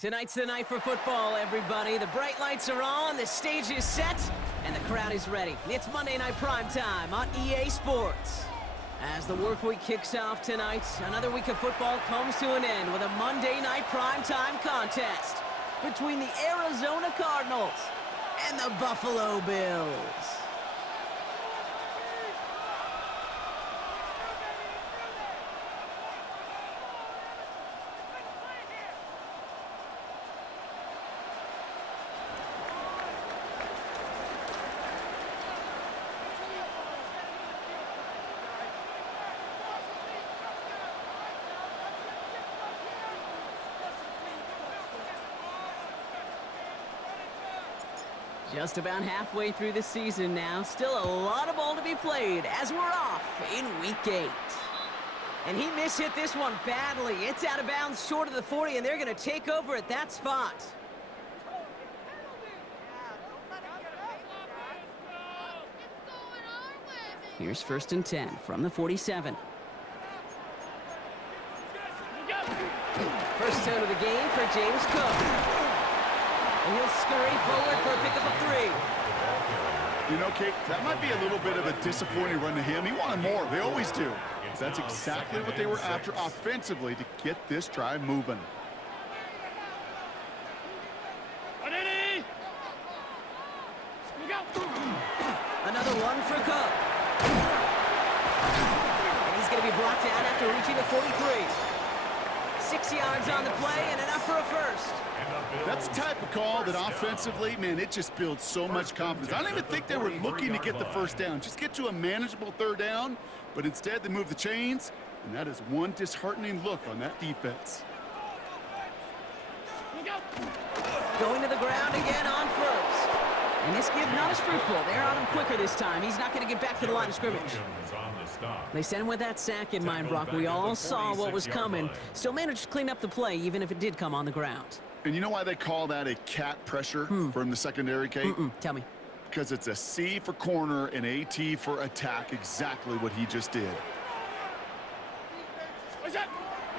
Tonight's the night for football, everybody. The bright lights are on, the stage is set, and the crowd is ready. It's Monday Night Primetime on EA Sports. As the work week kicks off tonight, another week of football comes to an end with a Monday Night Primetime contest between the Arizona Cardinals and the Buffalo Bills. Just about halfway through the season now. Still a lot of ball to be played as we're off in Week 8. And he mishit this one badly. It's out of bounds short of the 40, and they're going to take over at that spot. Here's 1st and 10 from the 47. First down of the game for James Cook. And he'll scurry forward for a pickup of 3. You know, Kate, that might be a little bit of a disappointing run to him. He wanted more. They always do. That's exactly what they were after offensively to get this drive moving. Another one for Cook. And he's going to be brought down after reaching the 43. 6 yards on the play and enough for a first. That's the type of call that offensively, man, it just builds so much confidence. I don't even think they were looking to get the first down. Just get to a manageable 3rd down, but instead they move the chains, and that is one disheartening look on that defense. Going to the ground again on 1st. And this give not as fruitful. They're on him quicker this time. He's not going to get back to the line of scrimmage. They sent him with that sack in mind, Brock. We all saw what was coming. Still managed to clean up the play, even if it did come on the ground. And you know why they call that a cat pressure from the secondary, Kate? Tell me. Because it's a C for corner and a T for attack, exactly what he just did.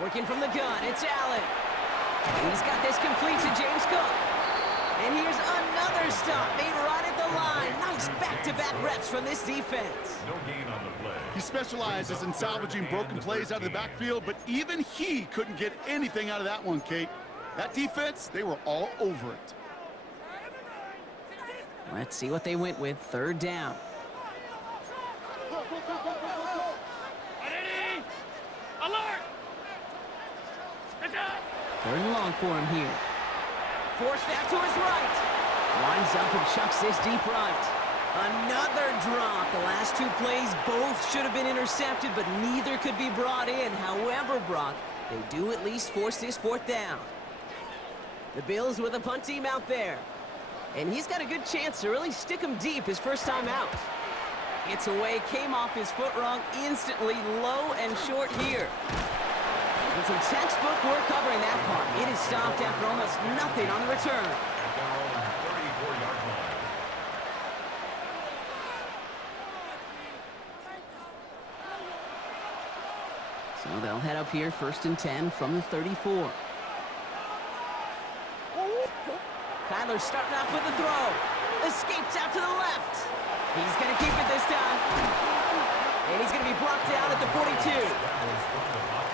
Working from the gun, it's Allen. He's got this complete to James Cook. And here's another stop made right at the line. Nice back-to-back reps from this defense. No gain on the play. He specializes in salvaging broken plays out of the backfield, but even he couldn't get anything out of that one, Kate. That defense, they were all over it. Let's see what they went with. 3rd down. Alert! 3rd and long for him here. Forced out to his right. Winds up and chucks this deep right. Another drop. The last 2 plays both should have been intercepted, but neither could be brought in. However, Brock, they do at least force this 4th down. The Bills with a punt team out there. And he's got a good chance to really stick him deep his first time out. It's away, came off his foot wrong instantly, low and short here. And some textbook work covering that part. It is stopped after almost nothing on the return. So they'll head up here, 1st and 10 from the 34. Kyler's starting off with a throw. Escapes out to the left. He's going to keep it this time. And he's going to be brought down at the 42.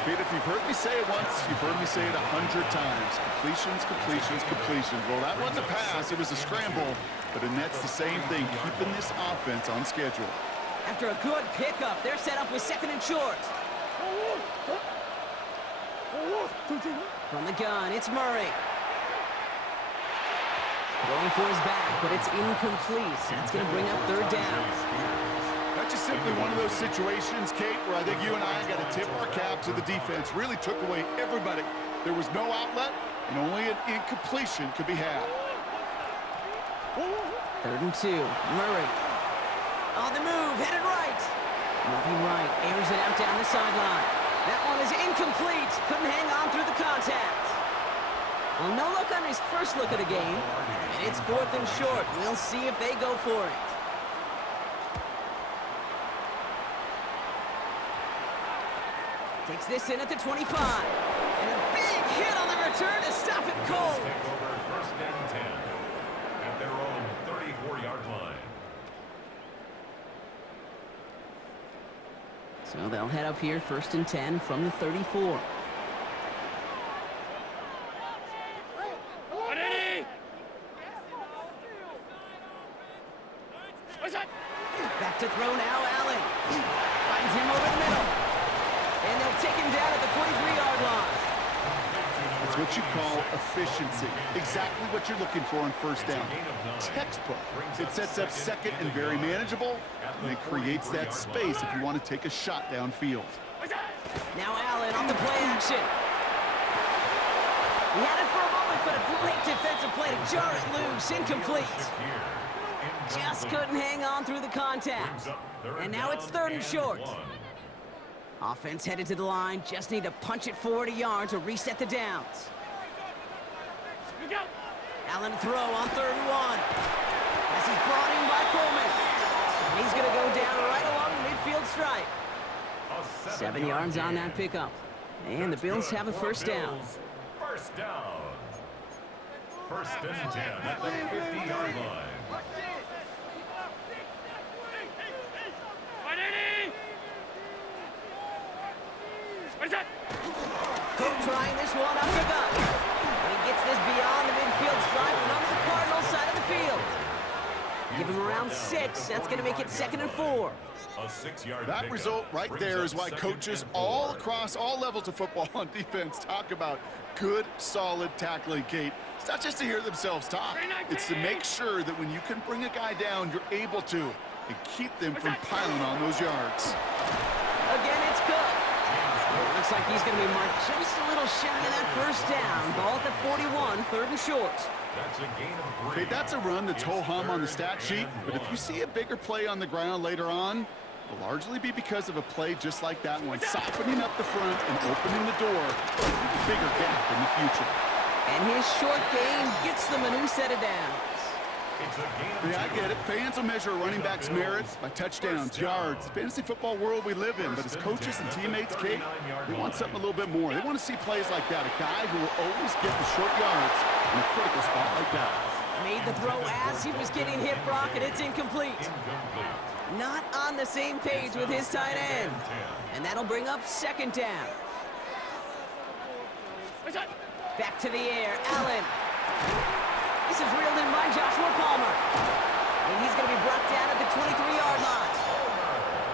Pete, if you've heard me say it once, you've heard me say it 100 times. Completions, completions, completions. Well, that wasn't a pass. It was a scramble. But and that's the same thing, keeping this offense on schedule. After a good pickup, they're set up with 2nd and short. From the gun, it's Murray. Going for his back, but it's incomplete. That's going to bring up 3rd down. That's just simply one of those situations, Kate, where I think you and I got to tip our cap to the defense. Really took away everybody. There was no outlet, and only an incompletion could be had. 3rd and 2. Murray. On the move, headed right. Moving right, airs it out down the sideline. That one is incomplete. Couldn't hang on through the contact. Well, no look on his first look of the game. And it's 4th and short. We'll see if they go for it. Takes this in at the 25. And a big hit on the return to stop it cold. Take over first and 10 at their own 34-yard line. So they'll head up here, first and 10 from the 34. Back to throw now, Allen. Finds him over the middle. And they'll take him down at the 43-yard line. That's what you call efficiency. Exactly what you're looking for on first down. Textbook. It sets up second and very manageable, and it creates that space if you want to take a shot downfield. Now Allen on the play action. He had it for a moment, but a great defensive play to jar it loose. Incomplete. Just couldn't hang on through the contact. And now it's third and short. Offense headed to the line. Just need to punch it 40 yards to reset the downs. Allen to throw on third and 1. This is brought in by Coleman. And he's going to go down right along the midfield stripe. 7 yards on that pickup. And the Bills have a first down. First down. First and 10 at the 50-yard line. Cook trying this one up the gut. And he gets this beyond the midfield stripe and onto the Cardinals side of the field. Give him around 6. That's going to make it 2nd and 4. A 6-yard That result right there is why coaches all across all levels of football on defense talk about good, solid tackling, Kate. It's not just to hear themselves talk. It's to make sure that when you can bring a guy down, you're able to, and keep them from piling on those yards. Again, it's Cook. It looks like he's going to be marked just a little shy of that first down. Ball at the 41, third and short. That's a gain of 3. Okay, that's a run that's ho-hum on the stat sheet, but if you see a bigger play on the ground later on, it'll largely be because of a play just like that one, softening up the front and opening the door to a bigger gap in the future. And his short gain gets them a new set of downs. It's a gain of 2. Yeah, I get it. Fans will measure a running back's merit by touchdowns, yards, fantasy football world we live in. But as coaches and teammates, Kate, they want something a little bit more. They want to see plays like that. A guy who will always get the short yards in a critical spot like that. Made the throw as he was getting hit, Brock, and it's incomplete. Not on the same page with his tight end. And that'll bring up second down. Back to the air, Allen. This is reeled in by Joshua Palmer. And he's going to be brought down at the 23-yard line.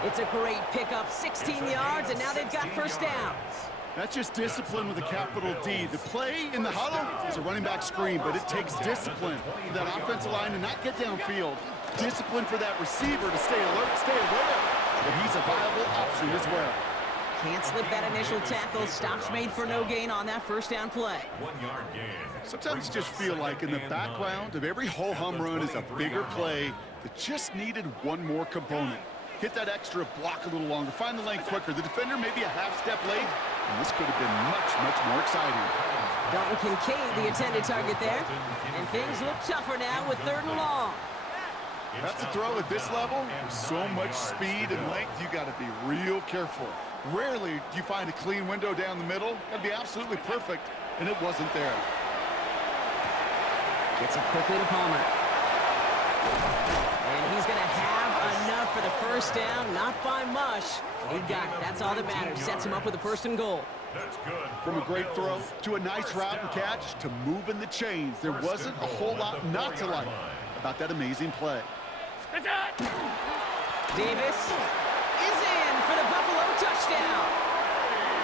It's a great pickup, 16 yards, and now they've got first down. That's just discipline with a capital D. The play in the huddle is a running back screen, but it takes discipline for that offensive line to not get downfield. Discipline for that receiver to stay alert, stay aware that he's a viable option as well. Can't slip that initial tackle. Stops made for no gain on that first down play. 1-yard gain. Sometimes you just feel like in the background of every ho-hum run is a bigger play that just needed one more component. Hit that extra block a little longer, find the lane quicker. The defender may be a half step late, and this could have been much, much more exciting. Dalton Kincaid, the intended target there. And things look tougher now with third and long. That's a throw at this level. With so much speed and length, you got to be real careful. Rarely do you find a clean window down the middle. Got to be absolutely perfect, and it wasn't there. Gets it quickly to Palmer. And he's going to have enough for the first down. Not by much. He got it. That's all that matters. Sets him up with a first and goal. That's good. From a great throw to a nice route and catch to moving the chains, there wasn't a whole lot not to like about that amazing play. Davis is in for the Buffalo touchdown.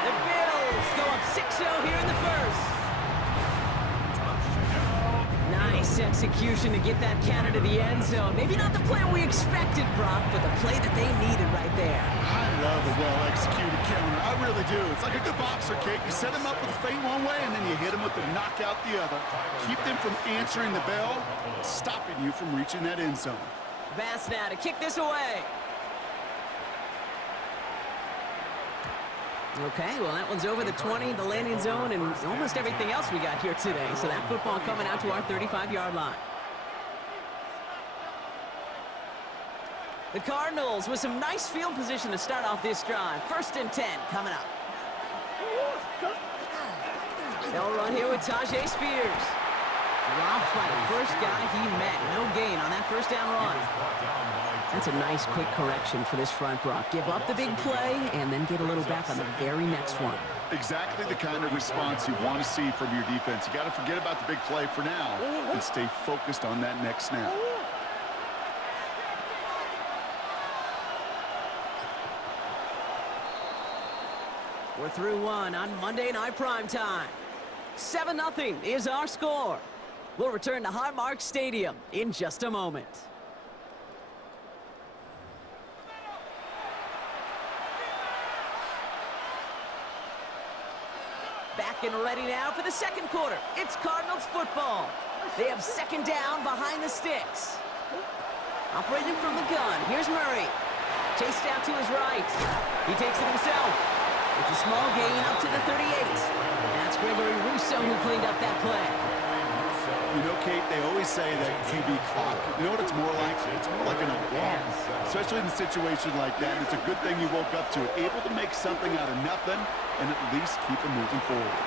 The Bills go up 6-0 here in the first. Nice execution to get that counter to the end zone. Maybe not the play we expected, Brock, but the play that they needed right there. I love a well-executed counter. I really do. It's like a good boxer, Kate. You set him up with a feint one way, and then you hit him with the knockout the other. Keep them from answering the bell, stopping you from reaching that end zone. Bass now to kick this away. Okay, well, that one's over the 20, the landing zone, and almost everything else we got here today. So that football coming out to our 35-yard line. The Cardinals with some nice field position to start off this drive. First and 10 coming up. They'll run here with Tajay Spears. Dropped by the first guy he met. No gain on that first down run. That's a nice quick correction for this front, Brock. Give up the big play and then get a little back on the very next one. Exactly the kind of response you want to see from your defense. You got to forget about the big play for now and stay focused on that next snap. We're through one on Monday Night Primetime. 7-0 is our score. We'll return to Highmark Stadium in just a moment. Back and ready now for the second quarter. It's Cardinals football. They have second down behind the sticks. Operating from the gun, here's Murray. Chased out to his right. He takes it himself. It's a small gain up to the 38. That's Gregory Rousseau who cleaned up that play. You know, Kate, they always say that QB clock. You know what it's more like? It's more like an alarm, especially in a situation like that. And it's a good thing you woke up to it, able to make something out of nothing and at least keep it moving forward.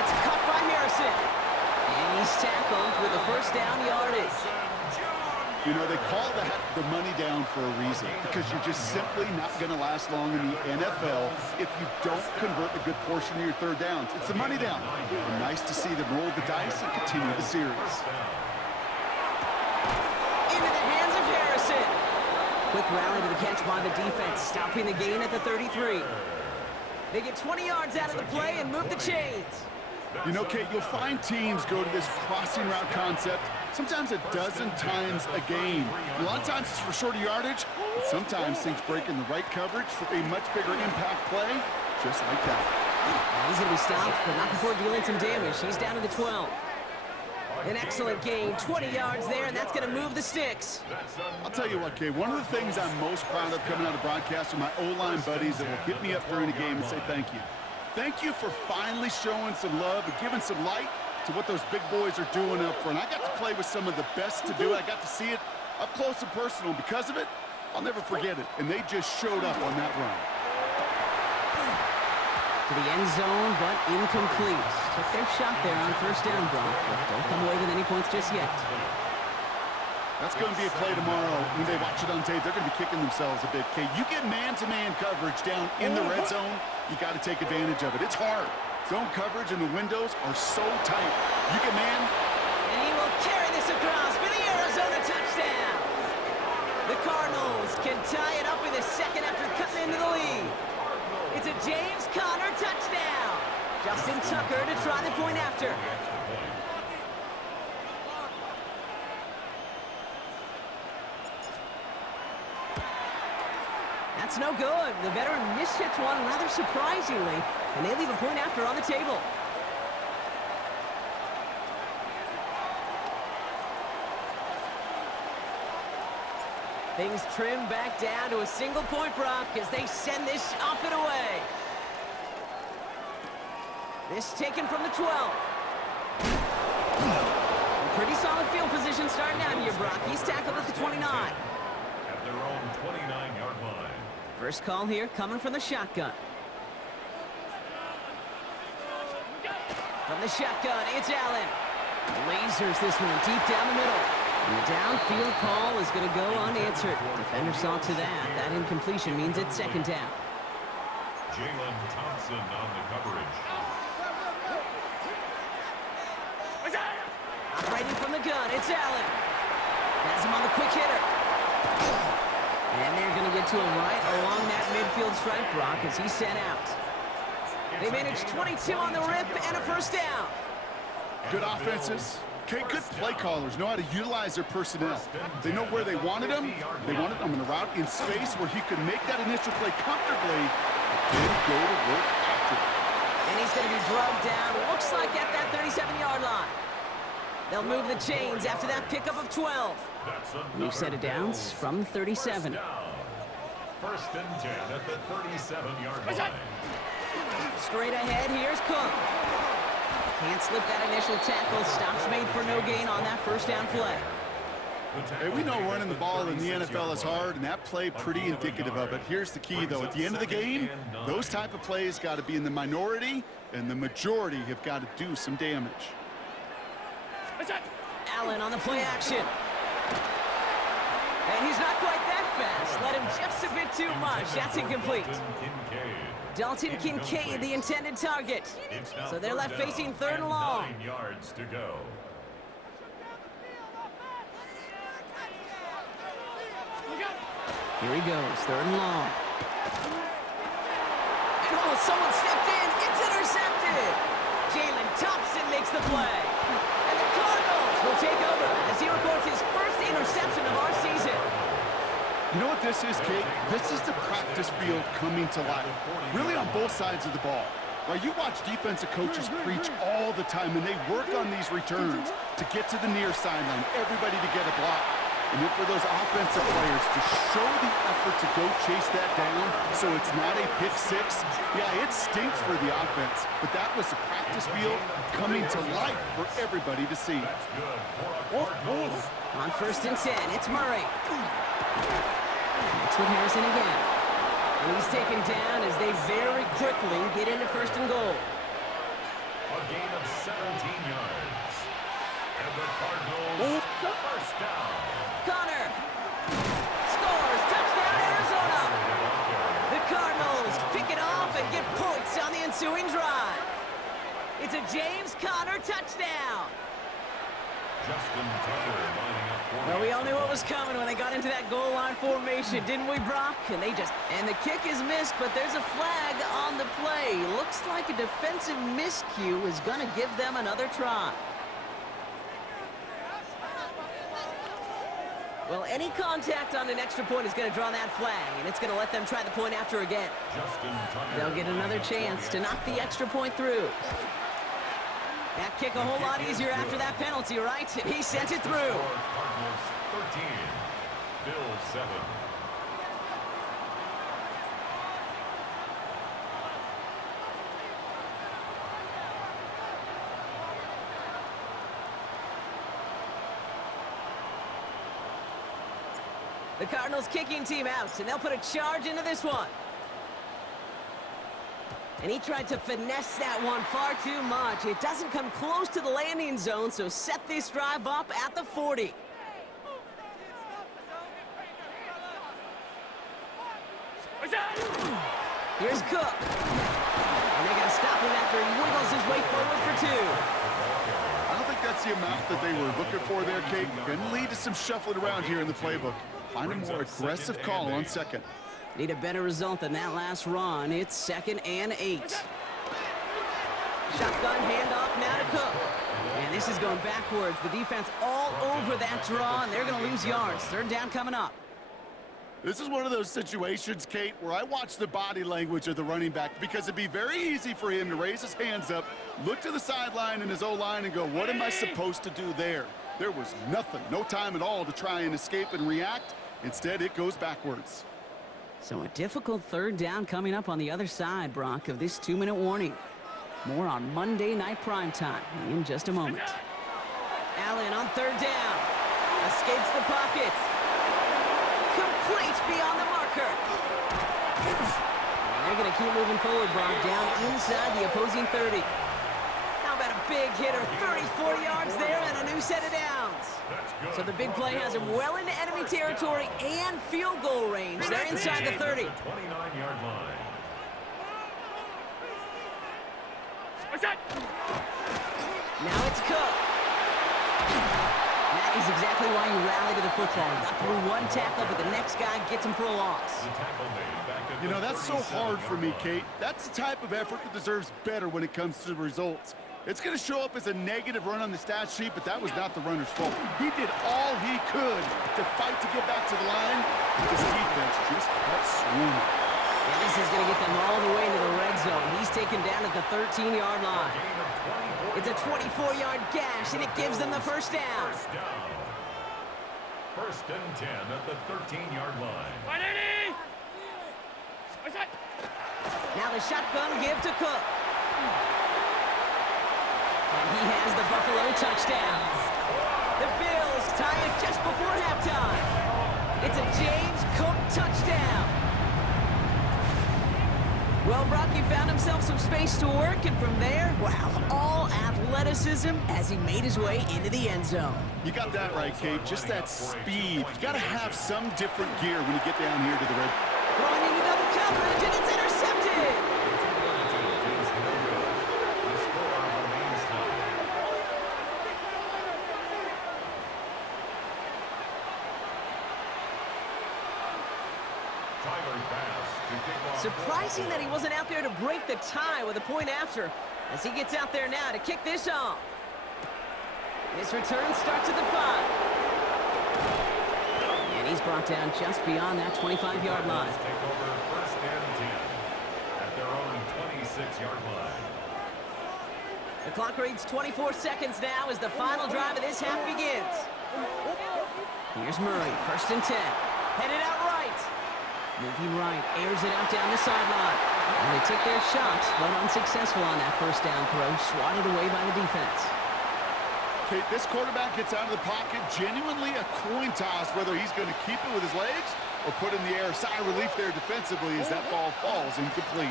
It's cut by Harrison. And he's tackled with a first down yardage. You know, they call that the money down for a reason, because you're just simply not going to last long in the NFL if you don't convert a good portion of your third downs. It's the money down. And nice to see them roll the dice and continue the series. Into the hands of Harrison. Quick rally to the catch by the defense, stopping the gain at the 33. They get 20 yards out of the play and move the chains. You know, Kate, you'll find teams go to this crossing route concept sometimes a dozen times a game. A lot of times it's for shorter yardage, but sometimes things break in the right coverage for a much bigger impact play, just like that. He's going to be stopped, but not before dealing some damage. He's down to the 12. An excellent gain, 20 yards there, and that's going to move the sticks. I'll tell you what, Kate, one of the things I'm most proud of coming out of broadcast are my O-line buddies that will hit me up during the game and say thank you. Thank you for finally showing some love and giving some light to what those big boys are doing up front. I got to play with some of the best to do it. I got to see it up close and personal. Because of it, I'll never forget it. And they just showed up on that run. To the end zone, but incomplete. Took their shot there on first down, Brock, but don't come away with any points just yet. That's going to be a play tomorrow. When they watch it on tape, they're going to be kicking themselves a bit. Kate, you get man-to-man coverage down in the red zone, you got to take advantage of it. It's hard. Zone coverage and the windows are so tight. You get man. And he will carry this across for the Arizona touchdown. The Cardinals can tie it up in the second after cutting into the lead. It's a James Conner touchdown. Justin Tucker to try the point after. That's no good. The veteran mishits one rather surprisingly, and they leave a point after on the table. Things trim back down to a single point, Brock, as they send this off and away. This taken from the 12. Pretty solid field position starting out here, Brock. He's tackled at the 29. At their own 29-yard line. First call here coming from the shotgun. From the shotgun, it's Allen. Lasers this one deep down the middle. And the downfield call is going to go unanswered. Defender saw to that. That incompletion means it's second down. Jalen Thompson on the coverage. Operating from the gun, it's Allen. Has him on the quick hitter. And they're going to get to him right along that midfield stripe, Brock, as he's sent out. They managed 22 on the rip and a first down. Good offenses. Okay, good play callers know how to utilize their personnel. They know where they wanted them. They wanted them in a route in space where he could make that initial play comfortably and then go to work after it. And he's going to be drugged down, looks like at that 37-yard line. They'll move the chains after that pickup of 12. New set of downs from 37. First and 10 at the 37-yard line. Straight ahead, here's Cook. Can't slip that initial tackle. Stops made for no gain on that first down play. Hey, we know running the ball in the NFL is hard, and that play pretty indicative of it. Here's the key, though. At the end of the game, those type of plays got to be in the minority, and the majority have got to do some damage. Allen on the play action. And he's not quite that fast. Let him just a bit too much. That's incomplete. Dalton Kincaid, the intended target. So they're left facing third and long. 9 yards to go. Here he goes, third and long. And oh, someone stepped in. It's intercepted. Jalen Thompson makes the play. And the Cardinals will take over as he records his first interception of our season. You know what this is, Kate? This is the practice field coming to life, really on both sides of the ball. Right, you watch defensive coaches preach all the time, and they work on these returns to get to the near sideline, everybody to get a block. And then for those offensive players to show the effort to go chase that down so it's not a pick six, yeah, it stinks for the offense, but that was the practice field coming to life for everybody to see. On first and 10, it's Murray. It's with Harrison again. And he's taken down as they very quickly get into first and goal. A gain of 17 yards. And the Cardinals first down. Connor scores. Touchdown, Arizona. The Cardinals pick it off and get points on the ensuing drive. It's a James Conner touchdown. Justin Tucker lining up for Well, we all knew what was coming when they got into that goal line formation, didn't we, Brock? And the kick is missed, but there's a flag on the play. Looks like a defensive miscue is going to give them another try. Well, any contact on an extra point is going to draw that flag, and it's going to let them try the point after again. They'll get another chance to knock the extra point through. That kick a whole lot easier after that penalty, right? He sent it through. Cardinals 13, Bills 7. The Cardinals kicking team out, and they'll put a charge into this one. And he tried to finesse that one far too much. It doesn't come close to the landing zone, so set this drive up at the 40. Here's Cook. And they're going to stop him after he wiggles his way forward for 2. I don't think that's the amount that they were looking for there, Kate. Going to lead to some shuffling around here in the playbook. Find a more aggressive call on second. Need a better result than that last run. It's 2nd and 8. Shotgun handoff now to Cook. And this is going backwards. The defense all over that draw, and they're going to lose yards. Third down coming up. This is one of those situations, Kate, where I watch the body language of the running back because it'd be very easy for him to raise his hands up, look to the sideline in his O-line and go, what am I supposed to do there? There was nothing, no time at all to try and escape and react. Instead, it goes backwards. So a difficult third down coming up on the other side, Brock, of this 2-minute warning. More on Monday Night Primetime in just a moment. Allen on third down. Escapes the pocket. Complete beyond the marker. And they're going to keep moving forward, Brock, down inside the opposing 30. How about a big hitter, 30-40 yards there and a new set of downs. So the big play has him well into enemy territory and field goal range. They're inside the 30. 29-yard line. Now it's Cook. That is exactly why you rally to the football. He got through one tackle, but the next guy gets him for a loss. You know, that's so hard for me, Kate. That's the type of effort that deserves better when it comes to the results. It's going to show up as a negative run on the stat sheet, but that was not the runner's fault. He did all he could to fight to get back to the line. This defense just kept swarming. And this is going to get them all the way into the red zone. He's taken down at the 13-yard line. It's a 24-yard gash, and it gives them the first down. First and 10 at the 13-yard line. Now the shotgun give to Cook. And he has the Buffalo touchdown. The Bills tie it just before halftime. It's a James Cook touchdown. Well, Brock, he found himself some space to work, and from there, wow, all athleticism as he made his way into the end zone. You got that right, Kate. Just that speed. You got to have some different gear when you get down here to the red. Throwing into double coverage, and it's intercepted. Surprising that he wasn't out there to break the tie with a point after, as he gets out there now to kick this off. This return starts at the 5. And he's brought down just beyond that 25-yard line. Take over first and 10 at their own 26-yard line. The clock reads 24 seconds now as the final drive of this half begins. Here's Murray, first and 10. Headed out right. Moving right, airs it out down the sideline. And they took their shots, but unsuccessful on that first down throw, swatted away by the defense. Kate, this quarterback gets out of the pocket, genuinely a coin toss whether he's going to keep it with his legs or put in the air. Sigh of relief there defensively as that ball falls incomplete.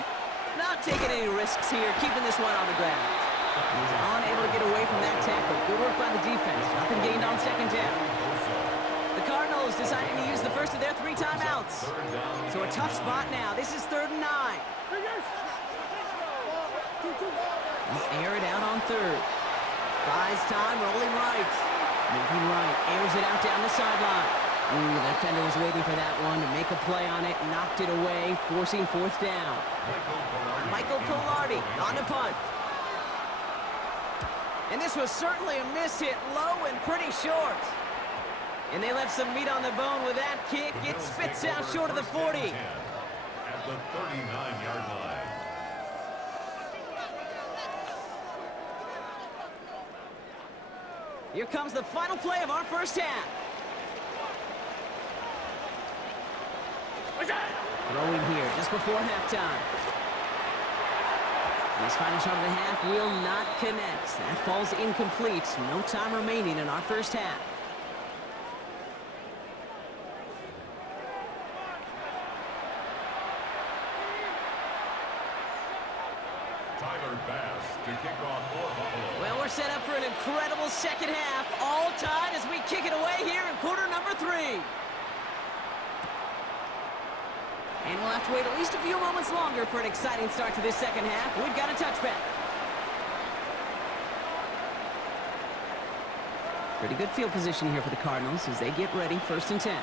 Not taking any risks here, keeping this one on the ground. He's unable to get away from that tackle. Good work by the defense. Nothing gained on second down. The Cardinals deciding to use the first of their 3 timeouts. So a tough spot now. This is 3rd and 9. They'll air it out on 3rd. Buys time, rolling right. Moving right, airs it out down the sideline. The defender was waiting for that one to make a play on it. Knocked it away, forcing 4th down. Michael Pilardi on the punt. And this was certainly a miss hit, low and pretty short. And they left some meat on the bone with that kick. It spits out short of the 40. At the 39-yard line. Here comes the final play of our first half. Throwing here just before halftime. This final shot of the half will not connect. That falls incomplete. No time remaining in our first half. Well, we're set up for an incredible second half. All tied as we kick it away here in quarter number 3. And we'll have to wait at least a few moments longer for an exciting start to this second half. We've got a touchback. Pretty good field position here for the Cardinals as they get ready, 1st and 10.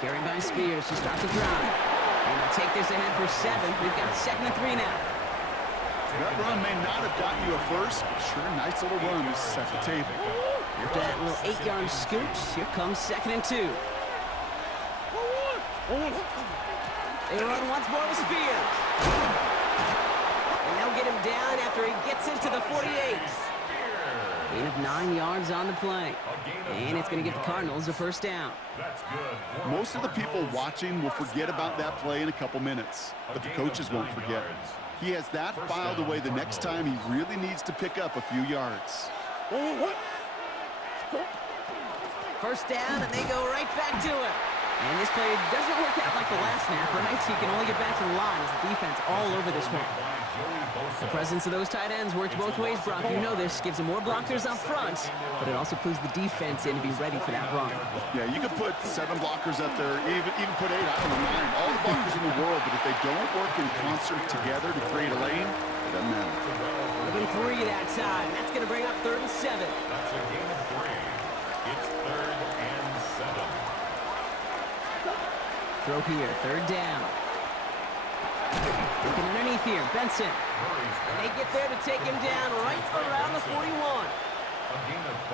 Carried by Spears to start the drive. And they'll take this ahead for 7. We've got 2nd and 3 now. That run may not have gotten you a first, but sure, nice little run to set the table. After that little 8-yard scoot, here comes 2nd and 2. They run once more with Spears. And they'll get him down after he gets into the 48. Gain of 9 yards on the play. And it's going to give the Cardinals a first down. Most of the people watching will forget about that play in a couple minutes, but the coaches won't forget. He has that filed away the next time he really needs to pick up a few yards. First down, and they go right back to it. And this play doesn't work out like the last snap, right? So you can only get back to the line as the defense all over this one. The presence of those tight ends works both ways, Brock. You know this. Gives them more blockers up front, but it also clues the defense in to be ready for that run. Yeah, you could put 7 blockers up there, even put 8, I don't know, 9. All the blockers in the world, but if they don't work in concert together to create a lane, it doesn't matter. Looking 3 that time. That's going to bring up 3rd and 7. That's a gain of 3. It's 3rd and 7. Throw here, 3rd down. Looking underneath here, Benson. And they get there to take him down right around the 41.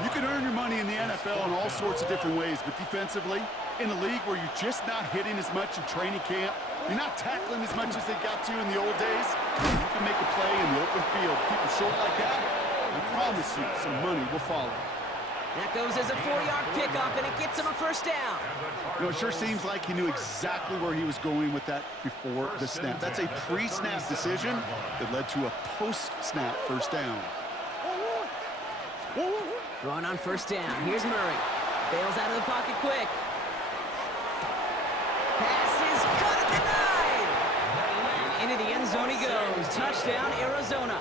You can earn your money in the NFL in all sorts of different ways, but defensively, in a league where you're just not hitting as much in training camp, you're not tackling as much as they got to in the old days, you can make a play in the open field. Keep it short like that, I promise you some money will follow. That goes as a 4-yard pickup, and it gets him a first down. You know, it sure seems like he knew exactly where he was going with that before the snap. That's a pre-snap decision that led to a post-snap first down. Throwing on first down. Here's Murray. Bails out of the pocket quick. Pass is cut at the 9. And into the end zone he goes. Touchdown, Arizona.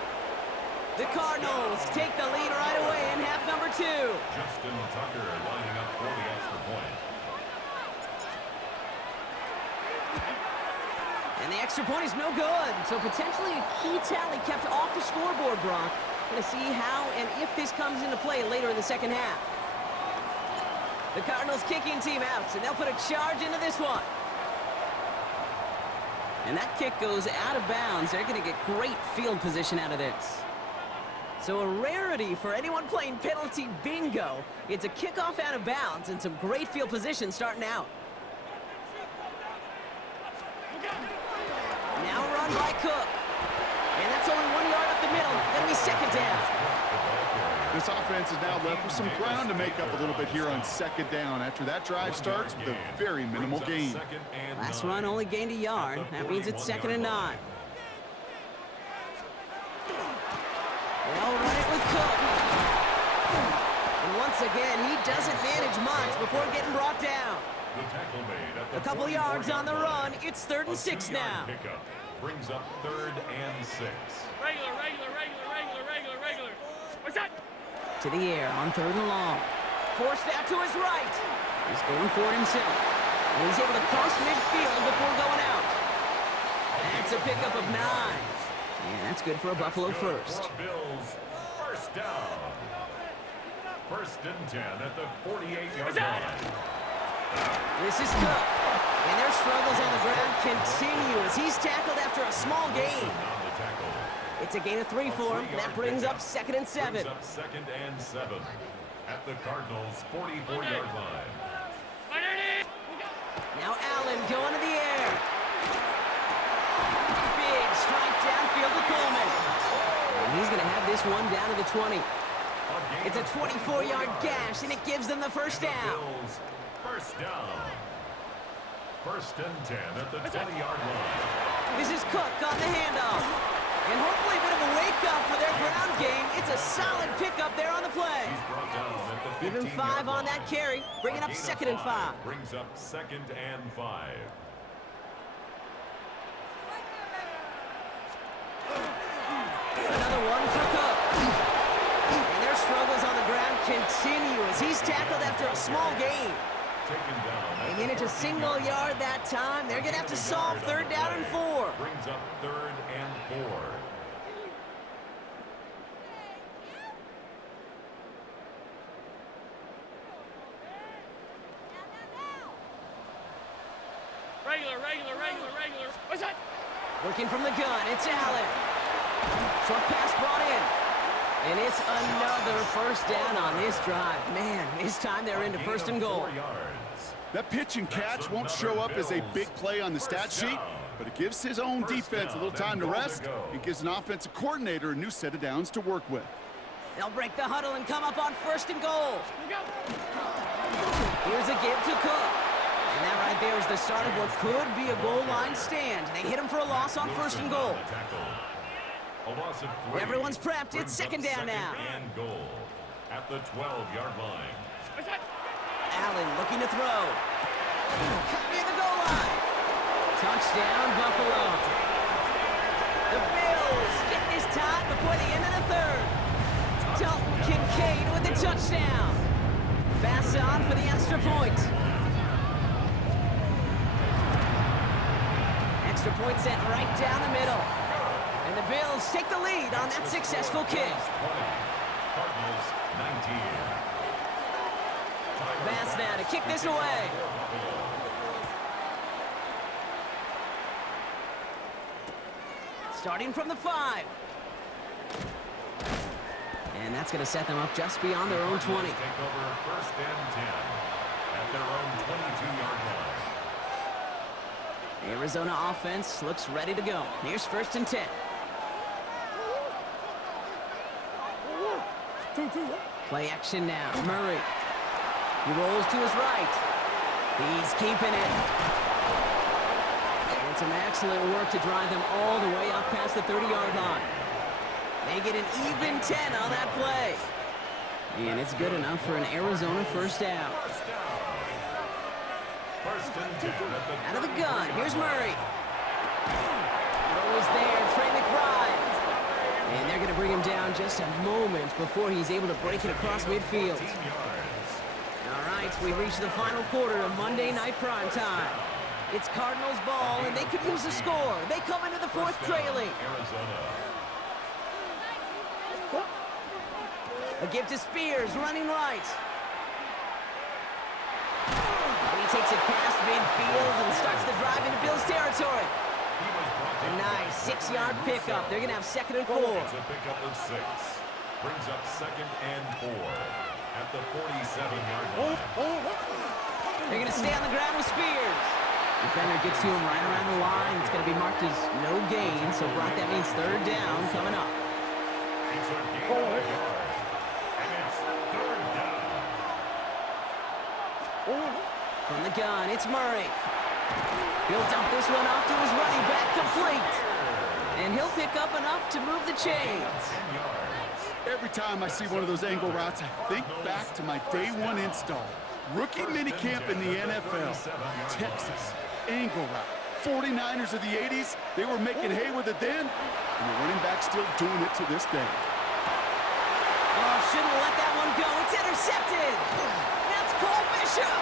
The Cardinals take the lead right away in half number 2. Justin Tucker lining up for the extra point. And the extra point is no good. So potentially a key tally kept off the scoreboard, Brock. Going to see how and if this comes into play later in the second half. The Cardinals kicking team out, and they'll put a charge into this one. And that kick goes out of bounds. They're going to get great field position out of this. So a rarity for anyone playing penalty bingo. It's a kickoff out of bounds and some great field position starting out. Now run by Cook. And that's only 1 yard up the middle. That'll be second down. This offense is now left with some ground to make up a little bit here on second down after that drive starts with a very minimal gain. Last run only gained a yard. That means it's second and 9. They'll run it with Cook. And once again, he doesn't manage much before getting brought down. A couple yards on the run. It's 3rd and 6 now. Brings up 3rd and 6. Regular. What's that? To the air on 3rd and long. Forced out to his right. He's going for it himself. And he's able to cross midfield before going out. That's a pickup of 9. Yeah, that's good for a Buffalo first. Bills, first down. 1st and 10 at the 48-yard line. This is Cook. And their struggles on the ground continue as he's tackled after a small gain. It's a gain of 3 for him. That brings up 2nd and 7. Brings up 2nd and 7 at the Cardinals' 44-yard line. Now Allen going to the air. Big strike downfield to Coleman. And he's going to have this one down to the 20. It's a 24-yard gash, and it gives them the first down. First down. 1st and 10 at the 20-yard line. This is Cook on the handoff. And hopefully a bit of a wake-up for their ground game. It's a solid pickup there on the play. Give him 5 on that carry, bringing up 2nd and 5. Brings up 2nd and 5. Another one for Cook. And their struggles on the ground continue as he's tackled after a small gain. They manage a single yard that time. They're going to have to solve 3rd down and 4. Brings up 3rd and 4. Regular. What's that? Working from the gun, it's Allen. Short pass brought in. And it's another first down on this drive. Man, this time they're into 1st and goal. That pitch and catch won't show up as a big play on the stat sheet, but it gives his own defense a little time to rest. It gives an offensive coordinator a new set of downs to work with. They'll break the huddle and come up on 1st and goal. Here's a give to Cook. And that right there is the start of what could be a goal line stand. They hit him for a loss on 1st and goal. Everyone's prepped. It's 2nd down now. And goal at the 12-yard line. Allen looking to throw. Cut near the goal line. Touchdown, Buffalo. The Bills get this tied before the end of the 3rd. Dalton Kincaid with the touchdown. Pass on for the extra point. Extra point sent right down the middle. And the Bills take the lead on that successful kick. Cardinals 19. Bass now to kick this away. Starting from the 5. And that's going to set them up just beyond their own 20. Take over 1st and 10 at their own 22-yard line. Arizona offense looks ready to go. Here's 1st and 10. Play action now. Murray. He rolls to his right. He's keeping it. And some excellent work to drive them all the way up past the 30-yard line. They get an even 10 on that play. And it's good enough for an Arizona first down. First and 10 at Out of the gun, here's Murray. Throw is there, Trey McBride. And they're going to bring him down just a moment before he's able to break it across midfield. All right, we've reached the final quarter of Monday Night Prime Time. It's Cardinals ball, and they could use a score. They come into the fourth trailing. A give to Spears, running right. And he takes it past midfield and starts the drive into Bills territory. A nice 6-yard pickup. They're going to have second and 4. It's a pickup of 6. Brings up second and 4 at the 47-yard line. They're going to stay on the ground with Spears. Defender gets to him right around the line. It's going to be marked as no gain, so Brock, that means third down coming up. It's a gain of a yard. And it's third down. From the gun, it's Murray. He'll dump this one off to his running back, complete. And he'll pick up enough to move the chains. Every time I see one of those angle routes, I think back to my day one install. Rookie minicamp in the NFL. Texas, angle route. 49ers of the 80s, they were making hay with it then, and the running back's still doing it to this day. Oh, shouldn't let that one go. It's intercepted. That's Cole Bishop.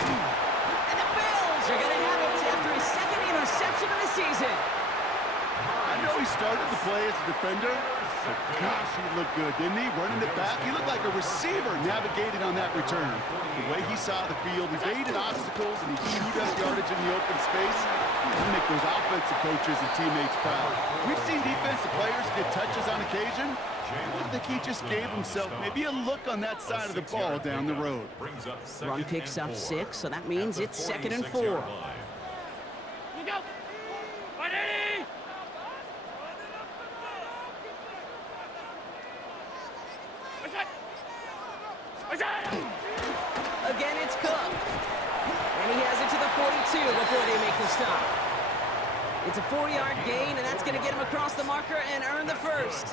And the Bills are going to have it after his second interception of the season. I know he started to play as a defender, but gosh, he looked good, didn't he? Running it back, he looked like a receiver navigating on that return. The way he saw the field, he evaded obstacles, and he chewed up yardage in the open space. He'll make those offensive coaches and teammates proud. We've seen defensive players get touches on occasion. I think he just gave himself maybe a look on that side of the ball down the road. Run picks up 6, so that means it's second and 4. You go. 180. Again, it's Cook. And he has it to the 42 before they make the stop. It's a 4-yard gain, and that's going to get him across the marker and earn the first.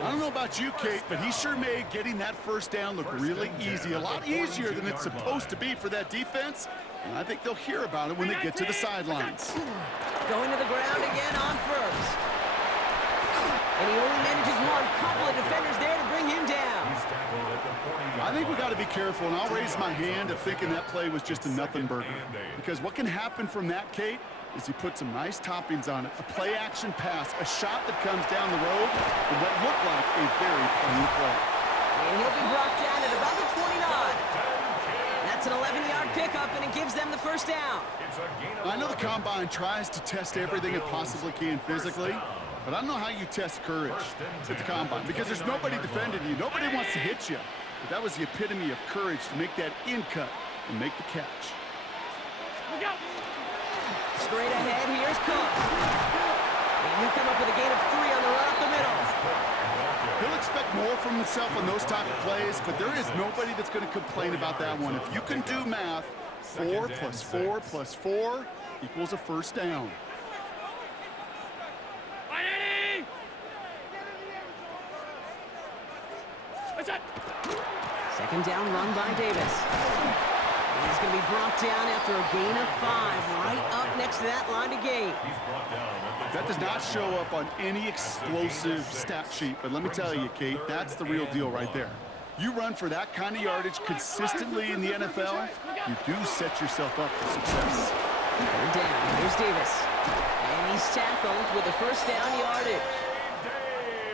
I don't know about you, Kate, but he sure made getting that first down look really easy. A lot easier than it's supposed to be for that defense. And I think they'll hear about it when they get to the sidelines. Going to the ground again on first. And he only manages one. Couple of defenders there to bring him down. I think we got to be careful, and I'll raise my hand of thinking that play was just a nothing burger. Because what can happen from that, Kate, is he put some nice toppings on it. A play-action pass, a shot that comes down the road, and what looked like a very plain play. And he'll be brought down at about the 29. That's an 11-yard pickup, and it gives them the first down. I know the Combine tries to test everything it possibly can physically, but I don't know how you test courage at the Combine, because there's nobody defending you. Nobody wants to hit you. But that was the epitome of courage to make that in cut and make the catch. Straight ahead, here's Cook. And he'll come up with a gain of 3 on the run up the middle. He'll expect more from himself on those type of plays, but there is nobody that's going to complain about that one. If you can do math, 4 plus 4 plus 4 equals a first down. Second down run by Davis. And he's going to be brought down after a gain of 5, right up next to that line of gain. That does not show up on any explosive stat sheet, but let me tell you, Kate, that's the real deal right there. You run for that kind of yardage consistently in the NFL, you do set yourself up for success. Third down, here's Davis. And he's tackled with a first down yardage.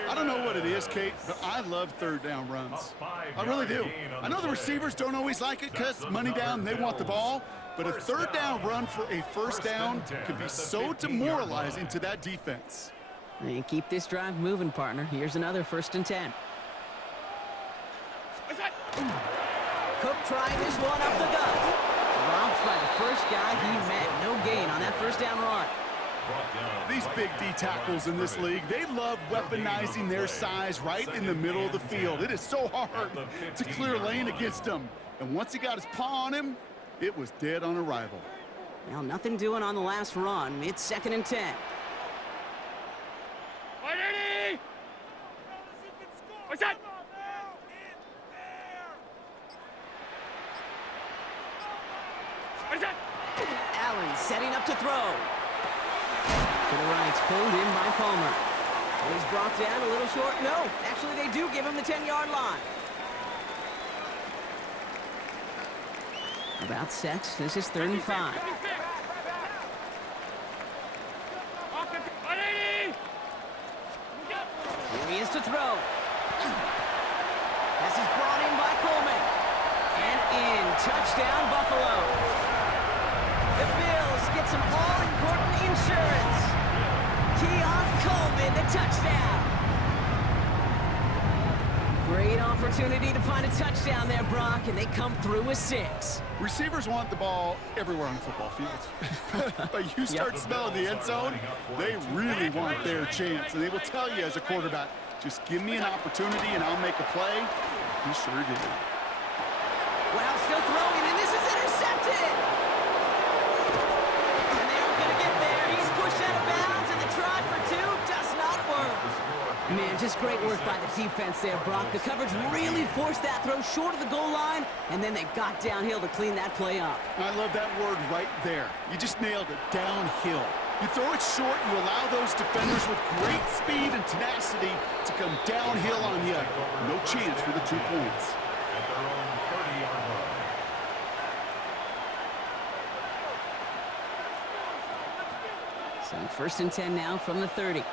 I don't know what it is, Kate, but I love third down runs. I really do. I know the receivers don't always like it because money down, they want the ball, but a third down run for a first down can be so demoralizing to that defense. And keep this drive moving, partner. Here's another 1st and 10. Cook trying this one up the gut. Dropped by the first guy he met. No gain on that first down run. These big D tackles in this league, they love weaponizing their size right in the middle of the field. It is so hard to clear lane against them. And once he got his paw on him, it was dead on arrival. Well, nothing doing on the last run. It's 2nd and 10. 180! What's that? Allen setting up to throw. To the right, pulled in by Palmer. And he's brought down a little short. No, actually they do give him the 10-yard line. About set. This is 3rd and 5. Here he is to throw. Pass is brought in by Coleman. And in. Touchdown, Buffalo. The Bills get some all-important insurance. Keon Coleman, the touchdown. Great opportunity to find a touchdown there, Brock, and they come through with 6. Receivers want the ball everywhere on the football field. But you start smelling the end zone, they really want their chance. And they will tell you as a quarterback, just give me an opportunity and I'll make a play. He sure did. Wow, still throwing, and this is intercepted! And they aren't going to get there. He's pushed out of bounds, and the try for 2 does not work. Man, just great work by the defense there, Brock. The coverage really forced that throw short of the goal line, and then they got downhill to clean that play up. I love that word right there. You just nailed it, downhill. You throw it short, you allow those defenders with great speed and tenacity to come downhill on you. No chance for the 2 points. At their own 30-yard line. So 1st and 10 now from the 30.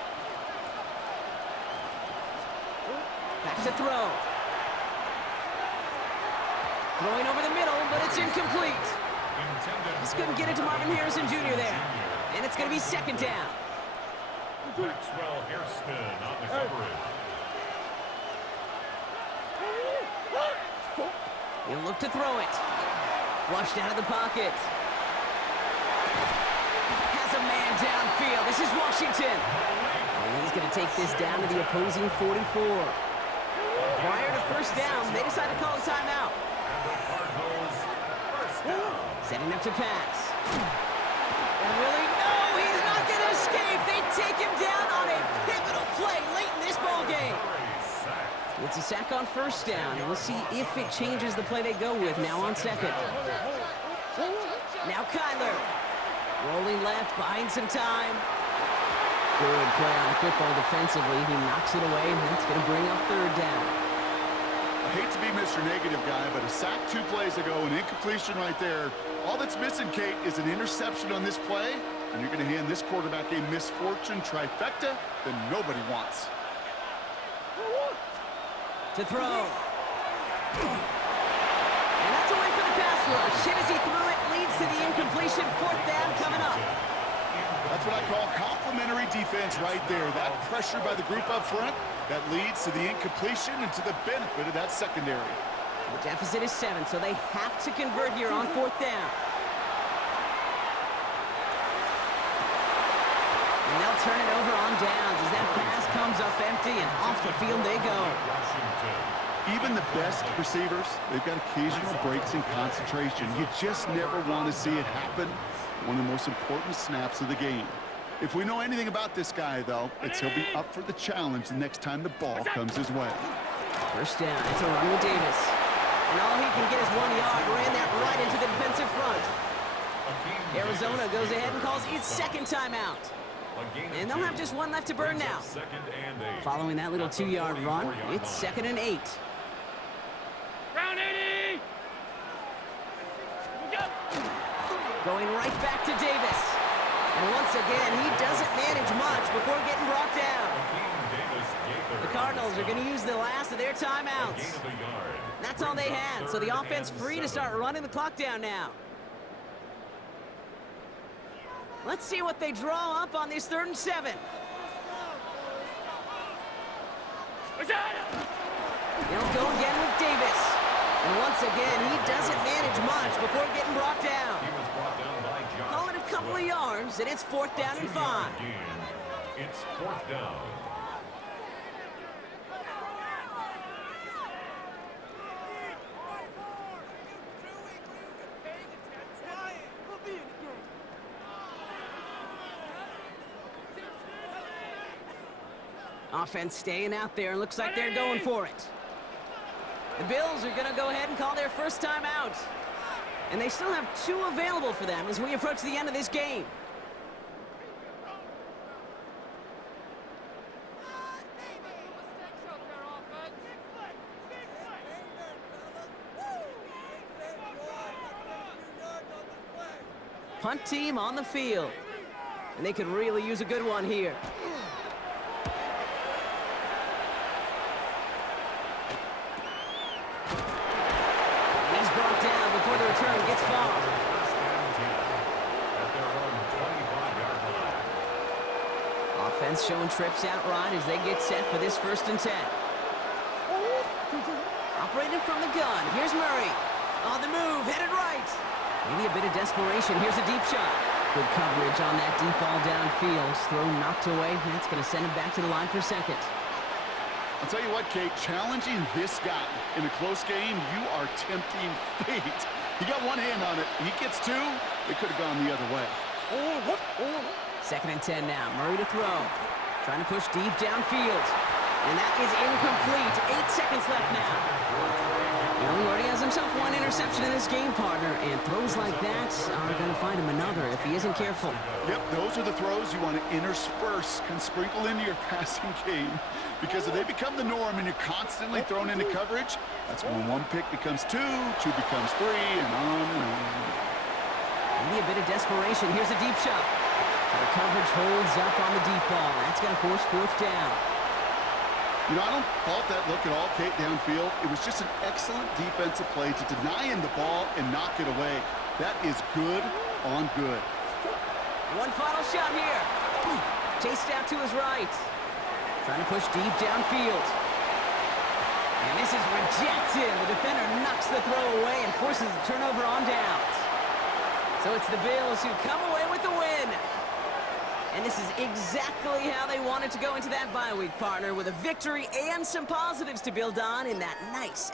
Back to throw. Throwing over the middle, but it's incomplete. Just couldn't get it to Marvin Harrison Jr. there. And it's going to be 2nd down. Maxwell Hairston on the coverage. He'll look to throw it. Flushed out of the pocket. Has a man downfield. This is Washington. And he's going to take this down to the opposing 44. Prior to 1st down, they decide to call a timeout. Setting up to pass. And Willie, no, he's not going to escape. They take him down on a pivotal play late in this ball game. It's a sack on 1st down. We'll see if it changes the play they go with now on 2nd. Now Kyler. Rolling left, buying some time. Good play on the football defensively. He knocks it away, and that's going to bring up 3rd down. I hate to be Mr. Negative guy, but a sack 2 plays ago, an incompletion right there. All that's missing, Kate, is an interception on this play, and you're going to hand this quarterback a misfortune trifecta that nobody wants. To throw. And that's away for the pass rush. Hit as he threw it, leads to the incompletion. 4th down coming up. That's what I call complimentary defense right there. That pressure by the group up front, that leads to the incompletion and to the benefit of that secondary. The deficit is 7, so they have to convert here on 4th down. And they'll turn it over on downs as that pass comes up empty, and off the field they go. Even the best receivers, they've got occasional breaks in concentration. You just never want to see it happen. One of the most important snaps of the game. If we know anything about this guy, though, it's he'll be up for the challenge the next time the ball comes his way. 1st down, it's a run with Davis. And all he can get is 1 yard, ran that right into the defensive front. Arizona goes ahead and calls its 2nd timeout. And they'll have just 1 left to burn now. Following that little 2-yard run, it's 2nd and 8. Round 80! Going right back to Davis. And once again, he doesn't manage much before getting brought down. The Cardinals are going to use the last of their timeouts. That's all they had, so the offense free to start running the clock down now. Let's see what they draw up on this 3rd and 7. They'll go again with Davis. And once again, he doesn't manage much before getting brought down. Call it a couple of yards, and it's 4th down and 5. It's 4th down. Offense staying out there. Looks like they're going for it. The Bills are going to go ahead and call their 1st timeout. And they still have 2 available for them as we approach the end of this game. Punt team on the field. And they could really use a good one here. And he's brought down before the return gets far. Offense showing trips out right as they get set for this 1st and 10. Operating from the gun. Here's Murray. On the move, headed right. Maybe a bit of desperation. Here's a deep shot. Good coverage on that deep ball downfield. Throw knocked away. That's going to send him back to the line for 2nd. I'll tell you what, Kate, challenging this guy in a close game, you are tempting fate. He got 1 hand on it. He gets 2. It could have gone the other way. 2nd and 10 now. Murray to throw. Trying to push deep downfield. And that is incomplete. 8 seconds left now. Well, he already has himself 1 interception in this game, partner, and throws like that are going to find him another if he isn't careful. Yep, those are the throws you want to intersperse, can sprinkle into your passing game, because if they become the norm and you're constantly thrown into coverage, that's when 1 pick becomes 2, 2 becomes 3, and on and on. Maybe a bit of desperation. Here's a deep shot. So the coverage holds up on the deep ball. That's going to force 4th down. You know, I don't fault that look at all, Kate, downfield. It was just an excellent defensive play to deny him the ball and knock it away. That is good on good. 1 final shot here. Chased out to his right. Trying to push deep downfield. And this is rejected. The defender knocks the throw away and forces a turnover on downs. So it's the Bills who come away with the win. And this is exactly how they wanted to go into that bye week, partner, with a victory and some positives to build on in that nice